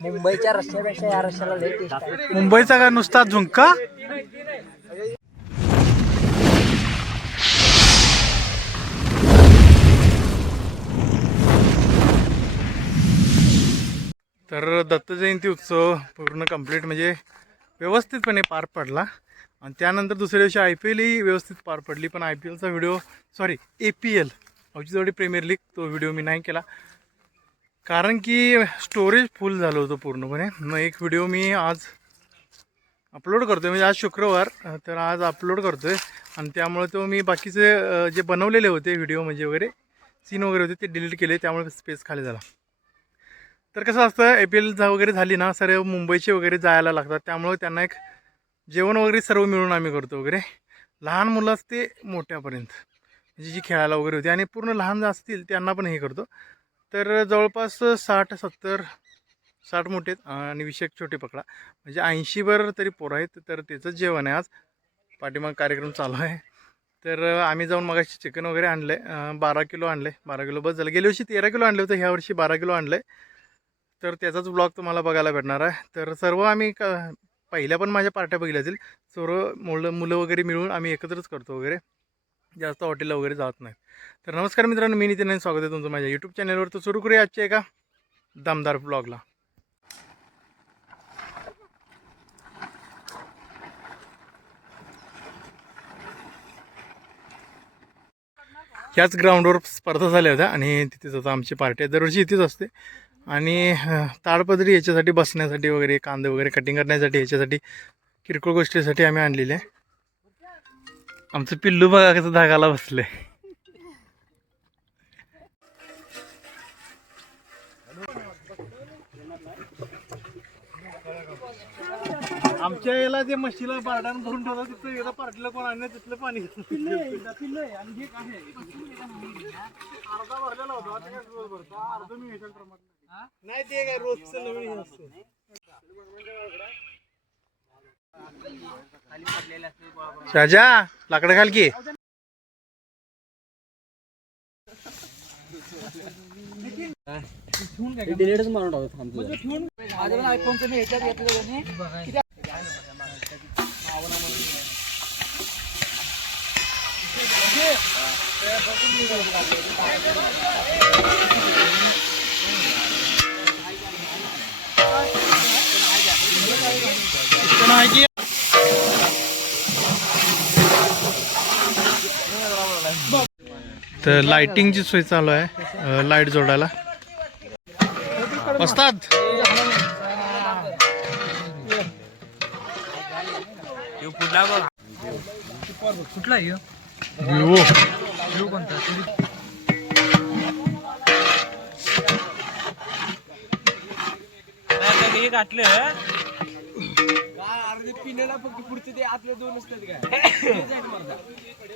मुंबईच्या रस्त्यापेक्षा या रस्त्याला लई टेस्ट आहे. मुंबईचा का नुसता झुंका तर दत्त जयंती उत्सव पूर्ण कंप्लीट म्हणजे व्यवस्थितपणे पार पडला. आणि त्यानंतर दुसऱ्या दिवशी आय पी एलही व्यवस्थित पार पडली. पण I P एलचा video sorry A P L Auchityawadi premier league तो व्हिडिओ मी नाही केला. कारण की स्टोरेज फुल झालं होतं पूर्णपणे. मग एक व्हिडिओ मी आज अपलोड करतो आहे म्हणजे आज शुक्रवार तर आज अपलोड करतो आहे आणि त्यामुळे तो मी बाकीचे जे बनवलेले होते व्हिडिओ म्हणजे वगैरे सीन वगैरे होते ते डिलीट केले. त्यामुळे स्पेस खाली झाला. तर कसं असतं ए पी एल वगैरे झाली ना सर्व मुंबईचे वगैरे जायला लागतात. त्यामुळे त्यांना एक जेवण वगैरे सर्व मिळून आम्ही करतो वगैरे. लहान मुलाच ते मोठ्यापर्यंत. म्हणजे जी खेळायला वगैरे होती. आणि पूर्ण लहान असतील त्यांना पण हे करतो. तर जवळपास साठ सत्तर साठ मोठे आहेत आणि वीस छोटे पकडा. म्हणजे ऐंशीभर तरी पोरं आहेत तर त्याचं जेवण आहे आज. पाठीमाग कार्यक्रम चालू आहे. तर आम्ही जाऊन मगाशी चिकन वगैरे आणलं आहे बारा किलो आणलं आहे बारा किलो बस झालं. गेल्या वर्षी तेरा किलो आणलं होतं. ह्या वर्षी बारा किलो आणलं आहे तर त्याचाच ब्लॉग तुम्हाला बघायला भेटणार आहे. तर सर्व आम्ही क पहिल्या पण माझ्या पार्ट्या बघितल्या असतील. सर्व मुलं मुलं वगैरे मिळून आम्ही एकत्रच करतो वगैरे. जास्त हॉटेलला वगैरे जात नाही तर नमस्कार मित्रांनो मी नितीन स्वागत आहे तुमचं माझ्या यूट्यूब चॅनलवर तर सुरू करूया आजच्या एका दमदार ब्लॉगला ह्याच ग्राउंडवर स्पर्धा झाल्या होत्या आणि तिथेच आता आमची पार्टी आहे. दरवर्षी इथेच असते. आणि ताडपदरी याच्यासाठी बसण्यासाठी वगैरे कांदे वगैरे कटिंग करण्यासाठी याच्यासाठी किरकोळ गोष्टीसाठी आम्ही आणलेले आहे. आमचं पिल्लू बघा कसं धागाला बसलं. आमच्या याला जे म्हशीला पारडान भरून ठेवतात तिथं याला पार्टीला कोण आणलं तिथलं पाणी अर्धा भरलेला होता आता काय रोज भरतो अर्ध मी नाही ते काय रोजचं नवीन हे असतं. राजा लाकडं घाल की. डिलेटच मारून टाकतो आयफोनचं मी ह्याच्यात घेतलं त्याने तर लाइटिंगची सोय चालू आहे लाइट जोडायला. वस्ताद! कुठला आहे विवो कोणता? पिण्याला फक्त पुढचे ते आतले दोन असतात काय?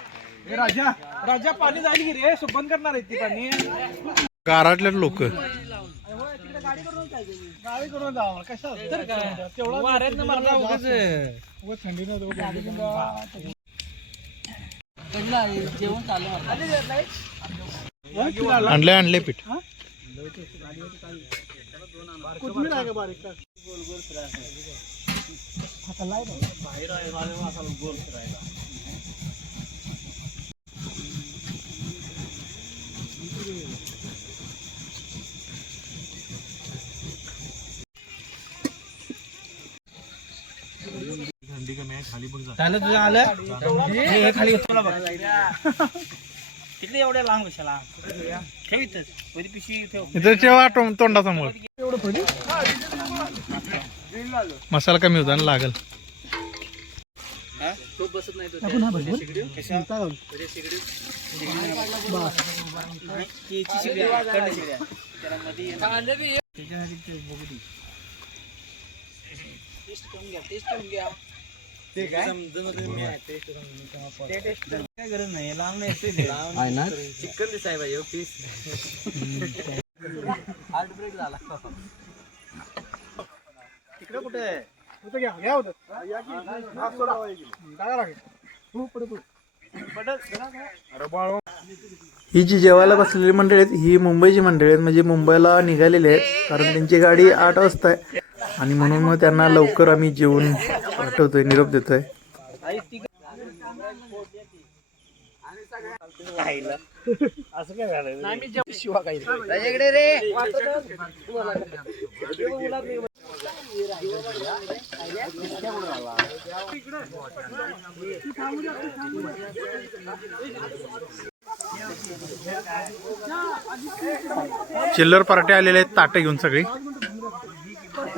राजा राजा पाणी जाईल की रे बंद करणार आहे ती पाणी. गाराटले लोक. गाडी करून जावं कसं तेवढा वाऱ्यात मारला उगाच. थंडी जेवण चालू आणले आणले पीठ. कोथमीर आहे का बारीक? झालं तुझं आलं? हे- हे खाली उचलला बघ. तिकडे एवढ्या लांब कशाला? ठेव इथंच वरी पिशवी ठेव. इथं ठेवा टो- तोंडासमोर मसाला कमी होता ना लागल. तो बसत नाही तो ते. आहे ना? चिकन दिसाय पाहिजे पीस हार्ट ब्रेक झाला. तिकडे कुठे आहे? ही जी जेवायला बसलेली मंडळी आहेत ही मुंबईची मंडळी आहेत. म्हणजे मुंबईला निघालेली आहेत कारण त्यांची गाडी आठ वाजता आहे. आणि म्हणून मग त्यांना लवकर आम्ही जेवण पाठवतोय निरोप देतोय. असं काय झालं चिल्लर पार्टी आलेले आहेत ताटं घेऊन सगळी.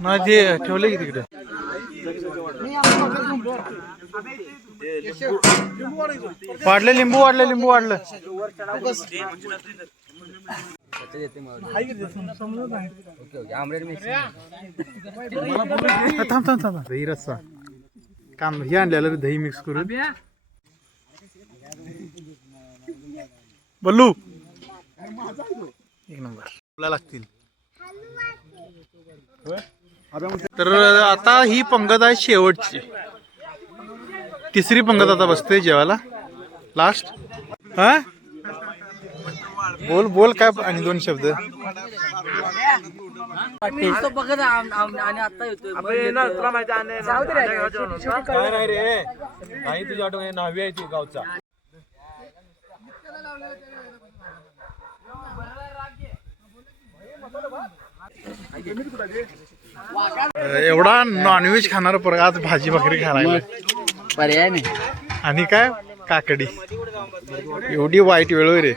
नाही ते ठेवले की तिकडे वाढलं लिंबू वाढलं लिंबू वाढलं. थांब थांब थांब. दही रस्सा. काम हे आणलेलं दही मिक्स करून. बल्लू. एक नंबर. तुला लागतील. तर आता ही पंगत आहे शेवटची. तिसरी पंगत आता बसते जेवायला. लास्ट हा? बोल बोल काय आणि दोन शब्द. तो बघत आणि आता काय नाही रे. नाही तुझ्या आठवण नावी आहे ती गावचा. एवढा नॉनव्हेज खाणार पोरगा आज भाजी भाकरी खायला पर्याय नाही. आणि काय? काकडी. एवढी वाईट वेळ रे.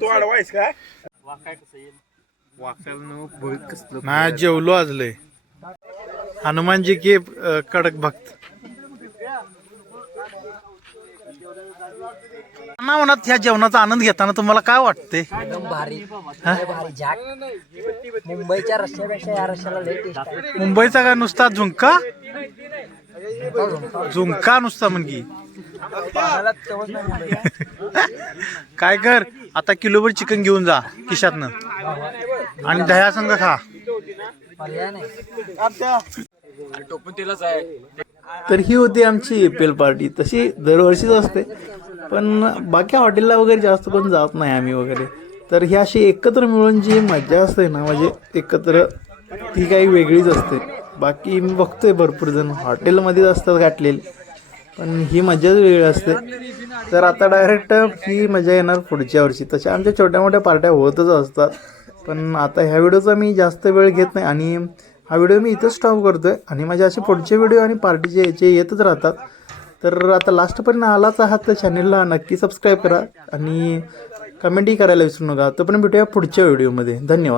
तू अडवायस काय नाही जेवलो आज लय. हनुमानजी के कडक भक्त. ना म्हणत ह्या जेवणाचा आनंद घेताना तुम्हाला काय वाटते एकदम भारी. लय भारी झाक. मुंबईच्या रस्त्यापेक्षा या रस्त्याला लय टेस्ट आहे. मुंबईचा काय नुसता झुंका झुंका नुसता मला नाही मुंबई. काय कर आता किलोभर चिकन घेऊन जा खिशातनं. आणि दह्या संग खा. पर्याय नाही. तर ही होती आमची एपीएल पार्टी तशी दरवर्षीच असते. पण बाकी हॉटेलला वगैरे जास्त कोण जात नाही आम्ही वगैरे. तर ही अशी एकत्र मिळून जी मजा असते ना म्हणजे एकत्र ती काही वेगळीच असते. बाकी मी बघतोय भरपूर जण. हॉटेलमध्येच असतात गाठलेले. पण ही मजाच वेगळी असते. तर आता डायरेक्ट ही मजा येणार पुढच्या वर्षी. तशा आमच्या छोट्या मोठ्या पार्ट्या होतच असतात. पण आता ह्या व्हिडिओचा मी जास्त वेळ घेत नाही. आणि हा व्हिडिओ मी इथंच स्टॉप करतो आहे आणि माझे असे पुढचे व्हिडिओ आणि पार्टीचे याचे येतच राहतात तर आता लास्टपर्यंत आलाच आहात तर चॅनलला नक्की सबस्क्राईब करा आणि कमेंटही करायला विसरू नका. तोपर्यंत भेटूया पुढच्या व्हिडिओमध्ये धन्यवाद.